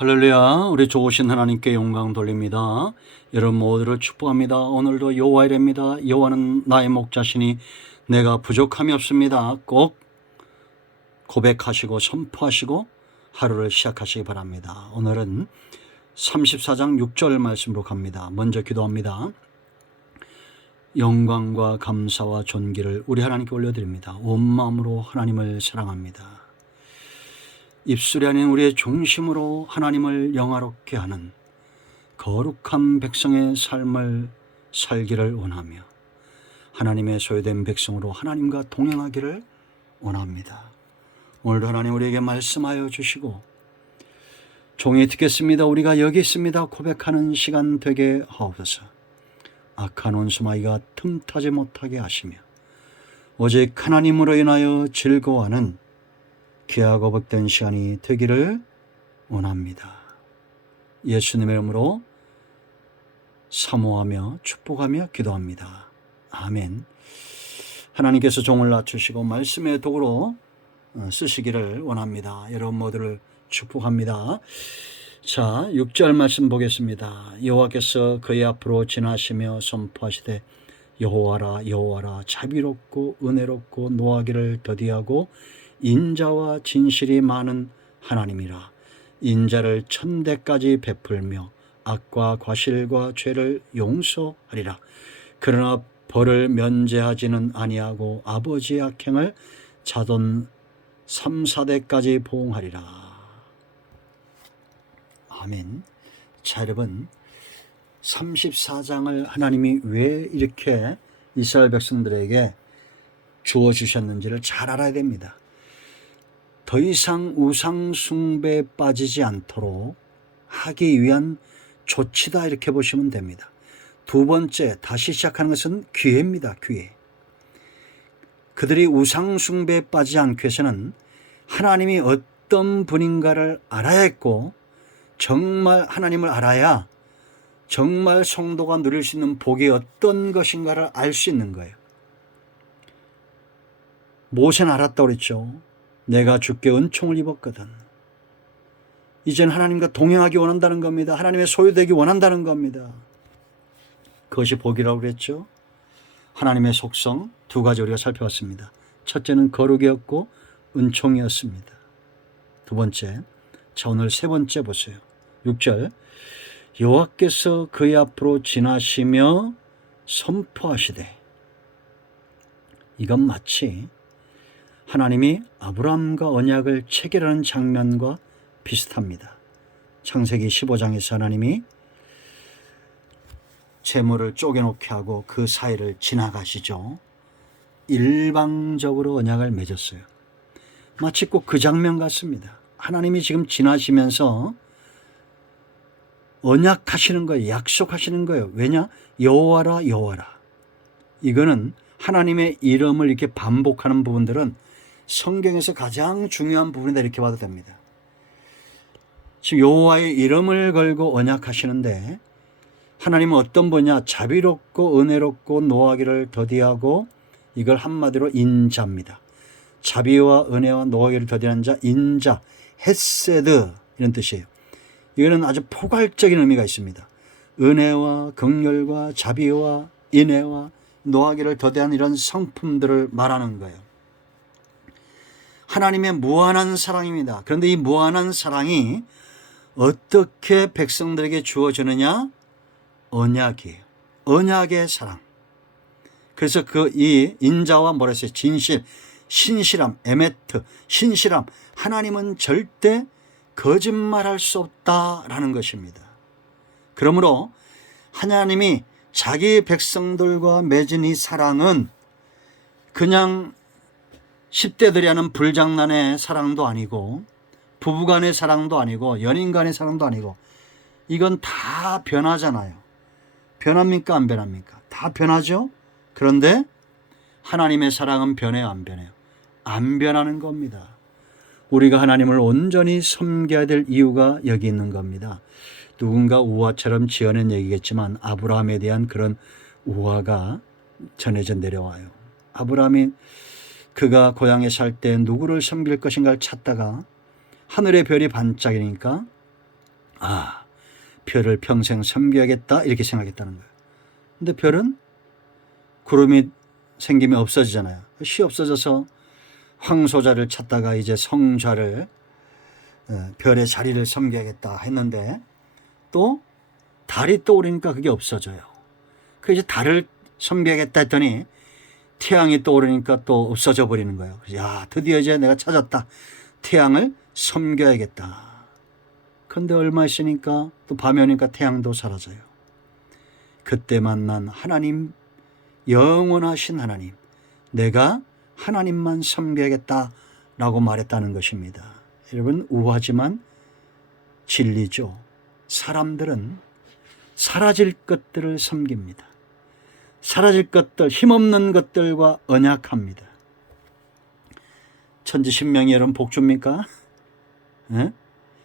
할렐루야. 우리 좋으신 하나님께 영광 돌립니다. 여러분 모두를 축복합니다. 오늘도 여호와의 일입니다. 여호와는 나의 목자시니 내가 부족함이 없습니다. 꼭 고백하시고 선포하시고 하루를 시작하시기 바랍니다. 오늘은 34장 6절 말씀으로 갑니다. 먼저 기도합니다. 영광과 감사와 존귀를 우리 하나님께 올려드립니다. 온 마음으로 하나님을 사랑합니다. 입술이 아닌 우리의 중심으로 하나님을 영화롭게 하는 거룩한 백성의 삶을 살기를 원하며 하나님의 소유된 백성으로 하나님과 동행하기를 원합니다. 오늘도 하나님 우리에게 말씀하여 주시고 종이 듣겠습니다. 우리가 여기 있습니다. 고백하는 시간 되게 하옵소서. 악한 원수마귀가 틈타지 못하게 하시며 오직 하나님으로 인하여 즐거워하는 귀하고 복된 시간이 되기를 원합니다. 예수님의 이름으로 사모하며 축복하며 기도합니다. 아멘. 하나님께서 종을 낮추시고 말씀의 도구로 쓰시기를 원합니다. 여러분 모두를 축복합니다. 자, 6절 말씀 보겠습니다. 여호와께서 그의 앞으로 지나시며 선포하시되 여호와라 여호와라 자비롭고 은혜롭고 노하기를 더디하고 인자와 진실이 많은 하나님이라. 인자를 천대까지 베풀며 악과 과실과 죄를 용서하리라. 그러나 벌을 면제하지는 아니하고 아버지의 악행을 자손 3, 4대까지 보응하리라. 아멘. 자, 여러분 34장을 하나님이 왜 이렇게 이스라엘 백성들에게 주어 주셨는지를 잘 알아야 됩니다. 더 이상 우상 숭배에 빠지지 않도록 하기 위한 조치다, 이렇게 보시면 됩니다. 두 번째, 다시 시작하는 것은 기회입니다. 기회. 그들이 우상 숭배에 빠지지 않기 위해서는 하나님이 어떤 분인가를 알아야 했고, 정말 하나님을 알아야 정말 성도가 누릴 수 있는 복이 어떤 것인가를 알 수 있는 거예요. 모세는 알았다고 그랬죠. 내가 주께 은총을 입었거든. 이제는 하나님과 동행하기 원한다는 겁니다. 하나님의 소유되기 원한다는 겁니다. 그것이 복이라고 그랬죠. 하나님의 속성 두 가지 우리가 살펴봤습니다. 첫째는 거룩이었고 은총이었습니다. 두 번째, 자 오늘 세 번째 보세요. 6절, 여호와께서 그의 앞으로 지나시며 선포하시되. 이건 마치 하나님이 아브라함과 언약을 체결하는 장면과 비슷합니다. 창세기 15장에서 하나님이 재물을 쪼개놓게 하고 그 사이를 지나가시죠. 일방적으로 언약을 맺었어요. 마치 꼭 그 장면 같습니다. 하나님이 지금 지나시면서 언약하시는 거예요. 약속하시는 거예요. 왜냐? 여호와라 여호와라. 이거는 하나님의 이름을 이렇게 반복하는 부분들은 성경에서 가장 중요한 부분이다, 이렇게 봐도 됩니다. 지금 여호와의 이름을 걸고 언약하시는데 하나님은 어떤 분이냐? 자비롭고 은혜롭고 노하기를 더디하고, 이걸 한마디로 인자입니다. 자비와 은혜와 노하기를 더디하는 자, 인자, 헤세드, 이런 뜻이에요. 이거는 아주 포괄적인 의미가 있습니다. 은혜와 긍휼과 자비와 인애와 노하기를 더디한 이런 성품들을 말하는 거예요. 하나님의 무한한 사랑입니다. 그런데 이 무한한 사랑이 어떻게 백성들에게 주어지느냐? 언약이에요. 언약의 사랑. 그래서 이 인자와 뭐라 했어요? 진실, 신실함, 에메트, 신실함. 하나님은 절대 거짓말할 수 없다라는 것입니다. 그러므로 하나님이 자기 백성들과 맺은 이 사랑은 그냥 10대들이 하는 불장난의 사랑도 아니고, 부부간의 사랑도 아니고, 연인간의 사랑도 아니고, 이건 다 변하잖아요. 변합니까? 안 변합니까? 다 변하죠? 그런데 하나님의 사랑은 변해요? 안 변해요? 안 변하는 겁니다. 우리가 하나님을 온전히 섬겨야 될 이유가 여기 있는 겁니다. 누군가 우화처럼 지어낸 얘기겠지만 아브라함에 대한 그런 우화가 전해져 내려와요. 아브라함이 그가 고향에 살 때 누구를 섬길 것인가를 찾다가 하늘의 별이 반짝이니까 아, 별을 평생 섬겨야겠다 이렇게 생각했다는 거예요. 근데 별은 구름이 생기면 없어지잖아요. 시 없어져서 황소자를 찾다가 이제 성자를 별의 자리를 섬겨야겠다 했는데 또 달이 떠오르니까 그게 없어져요. 그 이제 달을 섬겨야겠다 했더니 태양이 떠오르니까 또 없어져 버리는 거예요. 야, 드디어 이제 내가 찾았다. 태양을 섬겨야겠다. 근데 얼마 있으니까 또 밤이 오니까 태양도 사라져요. 그때 만난 하나님, 영원하신 하나님, 내가 하나님만 섬겨야겠다라고 말했다는 것입니다. 여러분, 우아하지만 진리죠. 사람들은 사라질 것들을 섬깁니다. 사라질 것들, 힘없는 것들과 언약합니다. 천지신명이 여러분 복 줍니까? 에?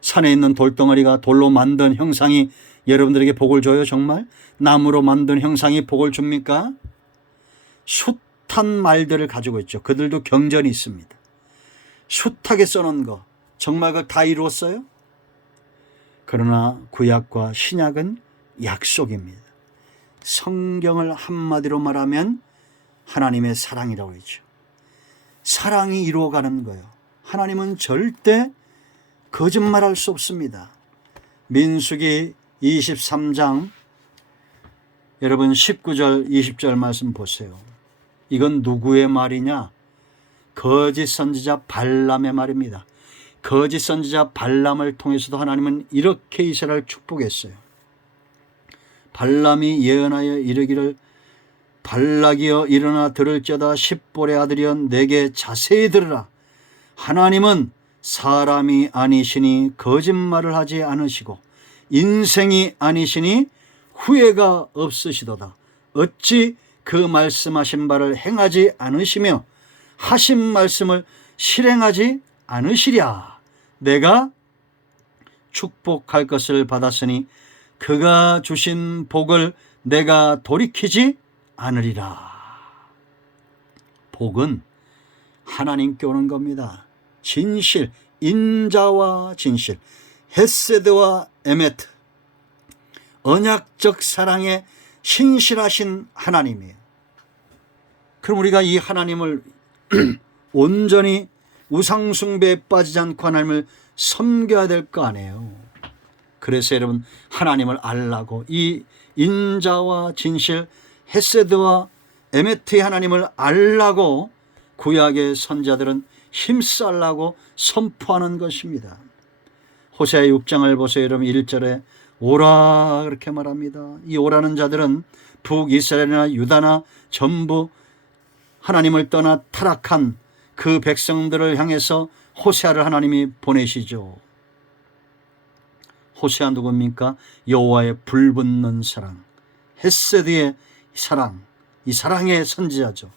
산에 있는 돌덩어리가 돌로 만든 형상이 여러분들에게 복을 줘요? 정말? 나무로 만든 형상이 복을 줍니까? 숱한 말들을 가지고 있죠. 그들도 경전이 있습니다. 숱하게 써놓은 거 정말 그걸 다 이루었어요? 그러나 구약과 신약은 약속입니다. 성경을 한마디로 말하면 하나님의 사랑이라고 그러죠. 사랑이 이루어가는 거예요. 하나님은 절대 거짓말할 수 없습니다. 민수기 23장 여러분 19절 20절 말씀 보세요. 이건 누구의 말이냐? 거짓 선지자 발람의 말입니다. 거짓 선지자 발람을 통해서도 하나님은 이렇게 이스라엘을 축복했어요. 발람이 예언하여 이르기를 발락이여 일어나 들을지어다 십볼의 아들이여 내게 자세히 들으라. 하나님은 사람이 아니시니 거짓말을 하지 않으시고 인생이 아니시니 후회가 없으시도다. 어찌 그 말씀하신 바를 행하지 않으시며 하신 말씀을 실행하지 않으시랴. 내가 축복할 것을 받았으니 그가 주신 복을 내가 돌이키지 않으리라. 복은 하나님께 오는 겁니다. 진실, 인자와 진실, 헤세드와 에메트, 언약적 사랑에 신실하신 하나님이에요. 그럼 우리가 이 하나님을 온전히 우상숭배에 빠지지 않고 하나님을 섬겨야 될 거 아니에요. 그래서 여러분 하나님을 알라고 이 인자와 진실, 헤세드와 에메트의 하나님을 알라고 구약의 선자들은 힘쓰려고 선포하는 것입니다. 호세아 6장을 보세요. 여러분 1절에 오라 그렇게 말합니다. 이 오라는 자들은 북이스라엘이나 유다나 전부 하나님을 떠나 타락한 그 백성들을 향해서 호세아를 하나님이 보내시죠. 호세아 누굽니까? 여호와의 불붙는 사랑, 헤세드의 사랑, 이 사랑의 선지자죠.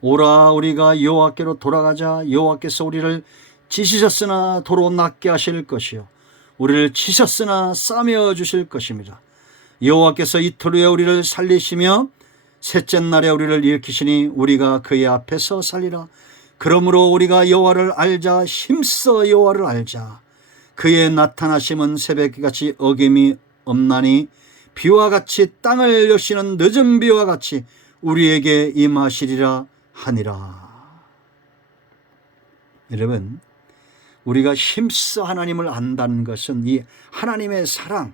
오라 우리가 여호와께로 돌아가자. 여호와께서 우리를 찢으셨으나 도로 낫게 하실 것이요 우리를 치셨으나 싸매어 주실 것입니다. 여호와께서 이틀 후에 우리를 살리시며 셋째 날에 우리를 일으키시니 우리가 그의 앞에서 살리라. 그러므로 우리가 여호와를 알자. 힘써 여호와를 알자. 그의 나타나심은 새벽같이 어김이 없나니 비와 같이 땅을 여시는 늦은 비와 같이 우리에게 임하시리라 하니라. 여러분, 우리가 힘써 하나님을 안다는 것은 이 하나님의 사랑,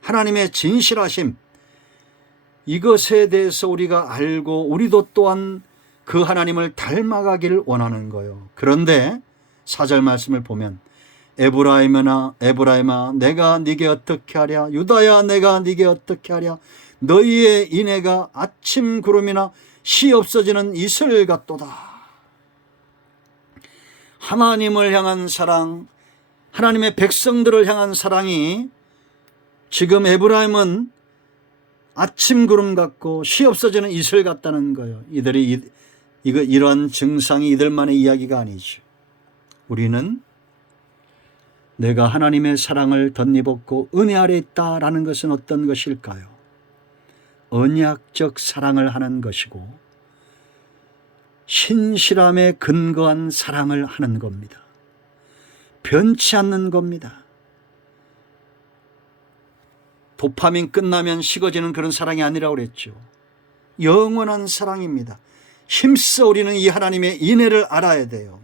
하나님의 진실하심, 이것에 대해서 우리가 알고 우리도 또한 그 하나님을 닮아가기를 원하는 거예요. 그런데 4절 말씀을 보면 에브라임아 내가 네게 어떻게 하랴. 유다야 내가 네게 어떻게 하랴. 너희의 인애가 아침 구름이나 시 없어지는 이슬 같도다. 하나님을 향한 사랑, 하나님의 백성들을 향한 사랑이 지금 에브라임은 아침 구름 같고 시 없어지는 이슬 같다는 거예요. 이러한 증상이 이들만의 이야기가 아니죠. 우리는 내가 하나님의 사랑을 덧입었고 은혜 아래 있다라는 것은 어떤 것일까요? 언약적 사랑을 하는 것이고 신실함에 근거한 사랑을 하는 겁니다. 변치 않는 겁니다. 도파민 끝나면 식어지는 그런 사랑이 아니라고 그랬죠. 영원한 사랑입니다. 힘써 우리는 이 하나님의 인애를 알아야 돼요.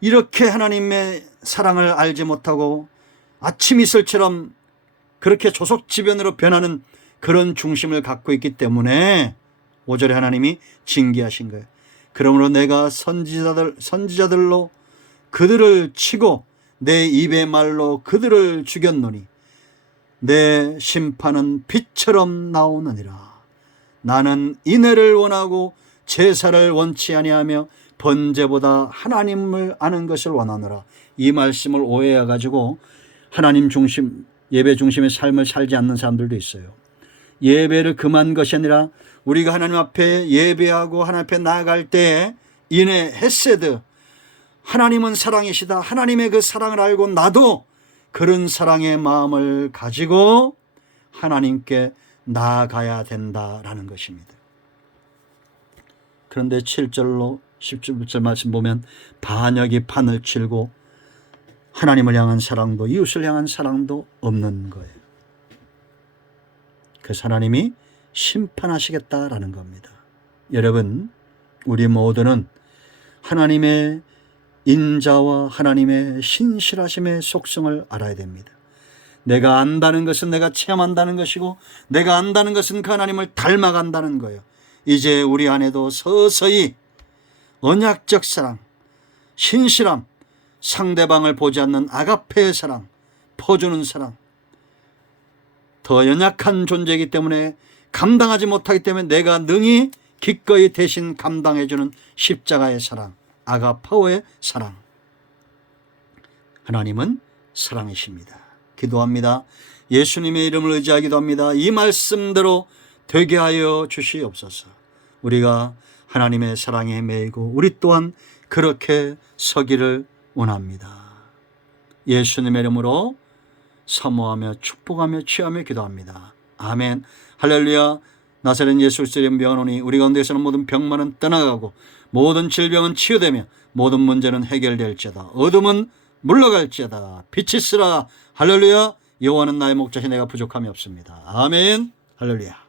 이렇게 하나님의 사랑을 알지 못하고 아침 이슬처럼 그렇게 조속지변으로 변하는 그런 중심을 갖고 있기 때문에 5절에 하나님이 징계하신 거예요. 그러므로 내가 선지자들로 그들을 치고 내 입의 말로 그들을 죽였노니 내 심판은 빛처럼 나오느니라. 나는 인애를 원하고 제사를 원치 아니하며 번제보다 하나님을 아는 것을 원하노라. 이 말씀을 오해해 가지고 하나님 중심, 예배 중심의 삶을 살지 않는 사람들도 있어요. 예배를 금한 것이 아니라 우리가 하나님 앞에 예배하고 하나님 앞에 나아갈 때 인애, 헤세드, 하나님은 사랑이시다. 하나님의 그 사랑을 알고 나도 그런 사랑의 마음을 가지고 하나님께 나아가야 된다라는 것입니다. 그런데 7절로 10절 말씀 보면 반역이 판을 치고 하나님을 향한 사랑도 이웃을 향한 사랑도 없는 거예요. 그 하나님이 심판하시겠다라는 겁니다. 여러분, 우리 모두는 하나님의 인자와 하나님의 신실하심의 속성을 알아야 됩니다. 내가 안다는 것은 내가 체험한다는 것이고 내가 안다는 것은 그 하나님을 닮아간다는 거예요. 이제 우리 안에도 서서히 언약적 사랑, 신실함, 상대방을 보지 않는 아가페의 사랑, 퍼주는 사랑, 더 연약한 존재이기 때문에 감당하지 못하기 때문에 내가 능히 기꺼이 대신 감당해주는 십자가의 사랑, 아가파오의 사랑. 하나님은 사랑이십니다. 기도합니다. 예수님의 이름을 의지하기도 합니다. 이 말씀대로 되게 하여 주시옵소서. 우리가 하나님의 사랑에 매이고 우리 또한 그렇게 서기를 원합니다. 예수님의 이름으로 사모하며 축복하며 취하며 기도합니다. 아멘. 할렐루야. 나사렛 예수 그리스도의 이름 명하노니 우리 가운데서는 모든 병만은 떠나가고 모든 질병은 치유되며 모든 문제는 해결될지어다. 어둠은 물러갈지어다. 빛이 쓰라. 할렐루야. 여호와는 나의 목자시 내가 부족함이 없습니다. 아멘. 할렐루야.